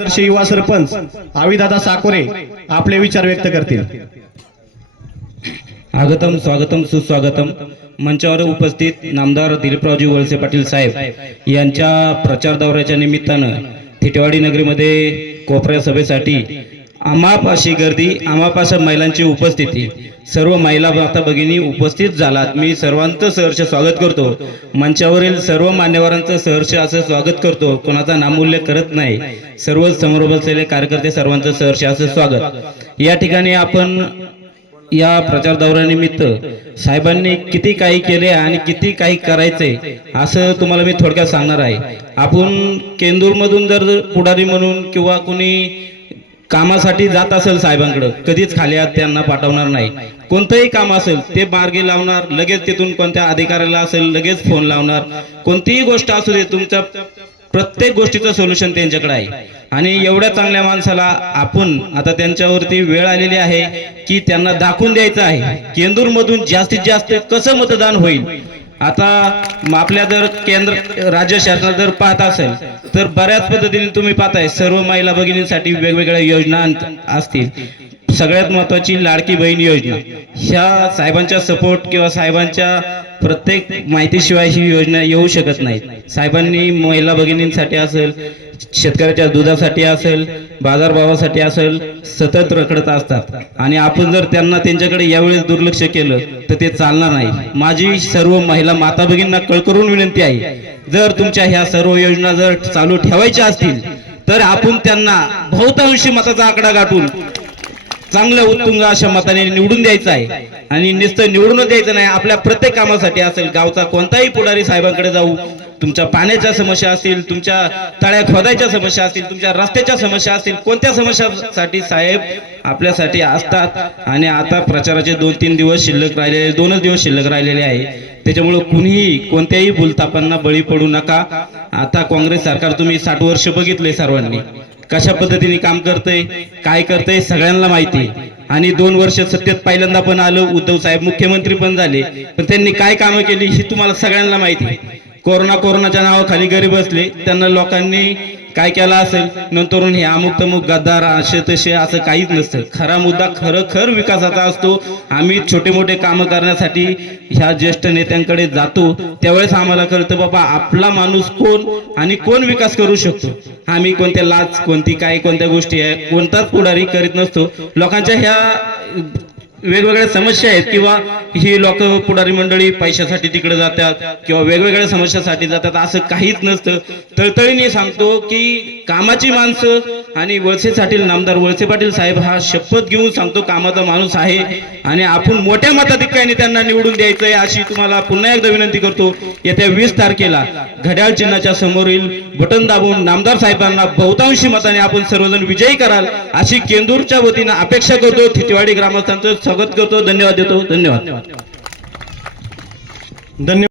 आदर्श युवा सरपंच आविदादा साकोरे आपले विचार व्यक्त करतील. आगतम स्वागतम सुस्वागतम. मंचावर उपस्थित नामदार दिलीपरावजी वळसे पाटील साहेब यांच्या प्रचार दौऱ्याच्या निमित्तानं थिटेवाडी नगरीमध्ये कोपऱ्या सभेसाठी आमाप अशी गर्दी आमाप अशा महिलांची उपस्थिती सर्व महिला माता भगिनी उपस्थित झालात. मी सर्वांचं सहर्ष स्वागत करतो. मंचावरील सर्व मान्यवरांचं सहर्ष असं स्वागत करतो. कोणाचा नामोल्लेख करत नाही. सर्व समोर बसलेले कार्यकर्ते सर्वांचं सहर्ष असं स्वागत. या ठिकाणी आपण या प्रचार दौऱ्यानिमित्त साहेबांनी किती काही केले आणि किती काही करायचे असं तुम्हाला मी थोडक्यात सांगणार आहे. आपण केंदूरमधून जर पुढारी म्हणून किंवा कुणी कामासाठी जात असेल साहेबांकडं कधीच खाली त्यांना पाठवणार नाही. कोणतंही काम असेल ते मार्गी लावणार लगेच तिथून कोणत्या अधिकाऱ्याला असेल लगेच फोन लावणार. कोणतीही गोष्ट असू दे तुमच्या प्रत्येक गोष्टीचं सोल्युशन त्यांच्याकडे आहे. आणि एवढ्या चांगल्या माणसाला आपण आता त्यांच्यावरती वेळ आलेली आहे की त्यांना दाखवून द्यायचं आहे. केंदूरमधून जास्तीत जास्त कसं मतदान होईल? आता आपल्या जर केंद्र राज्य शासनात जर पाहत असेल तर बऱ्याच पद्धतीने तुम्ही पाहताय सर्व महिला भगिनींसाठी वेगवेगळ्या योजना असतील. सगळ्यात महत्वाची लाडकी बहीण योजना. ह्या साहेबांच्या सपोर्ट किंवा साहेबांच्या प्रत्येक माहितीशिवाय ही योजना येऊ शकत नाही साहेबांनी महिला भगिनींसाठी असेल शेतकऱ्याच्या दुधासाठी असेल बाजारभावासाठी असेल सतत रखडत असतात. आणि आपण जर त्यांना त्यांच्याकडे यावेळेस दुर्लक्ष केलं तर ते चालणार नाही. माझी सर्व महिला माता भगिनींना कळकरून विनंती आहे जर तुमच्या ह्या सर्व योजना जर चालू ठेवायच्या असतील तर आपण त्यांना बहुतांशी मताचा आकडा गाठून चांगलं उत्तुंग अशा मताने निवडून द्यायचं आहे. आणि नुसतं निवडून द्यायचं नाही आपल्या प्रत्येक कामासाठी असेल गावचा कोणताही पुढारी साहेबांकडे जाऊ तुमच्या पाण्याच्या समस्या असतील तुमच्या तळ्या खोदायच्या समस्या असतील तुमच्या रस्त्याच्या समस्या असतील कोणत्या समस्यासाठी साहेब आपल्यासाठी असतात? आणि आता प्रचाराचे दोन तीन दिवस शिल्लक राहिलेले दोनच दिवस शिल्लक राहिलेले आहे. त्याच्यामुळं कुणीही कोणत्याही भूलतापांना बळी पडू नका. आता काँग्रेस सरकार तुम्ही साठ वर्ष बघितले सर्वांनी. कशा पद्धतीने काम करतंय काय करतंय सगळ्यांना माहिती आहे. आणि दोन वर्ष सत्तेत पहिल्यांदा पण आलं उद्धव साहेब मुख्यमंत्री पण झाले पण त्यांनी काय कामं केली ही तुम्हाला सगळ्यांना माहिती आहे. कोरोना कोरोनाच्या नावाखाली घरी बसले त्यांना लोकांनी काय केला असेल? नंतर हे अमुक तमुक गद्दार असे तसे असं काहीच नसतं. खरा मुद्दा खरं खर विकासाचा असतो. आम्ही छोटे मोठे कामं करण्यासाठी ह्या ज्येष्ठ नेत्यांकडे जातो. त्यावेळेस आम्हाला कळतं बाबा आपला माणूस कोण आणि कोण विकास करू शकतो? आम्ही कोणत्या लाच कोणती काय कोणत्या गोष्टी आहे कोणताच पुढारी करीत नसतो. लोकांच्या ह्या वेगवेगळ्या समस्या आहेत किंवा ही लोक पुढारी मंडळी पैशासाठी तिकडे जातात किंवा वेगवेगळ्या समस्यासाठी जातात असं काहीच नसतं. तळतळीने सांगतो की कामाची माणसं आणि वळसे पाटील नामदार वळसे पाटील साहेब हा शपथ घेऊन सांगतो कामाचा माणूस आहे. आणि आपण मोठ्या मताधिक्याने त्यांना निवडून द्यायचं आहे अशी तुम्हाला पुन्हा एकदा विनंती करतो. येत्या वीस तारखेला घड्याळ चिन्हाच्या समोरील बटन दाबून नामदार साहेबांना बहुतांशी मताने आपण सर्वजण विजयी कराल अशी केंदूरच्या वतीनं अपेक्षा करतो. थितवाडी ग्रामस्थांचं स्वागत करतो. धन्यवाद देतो. धन्यवाद. धन्यवाद.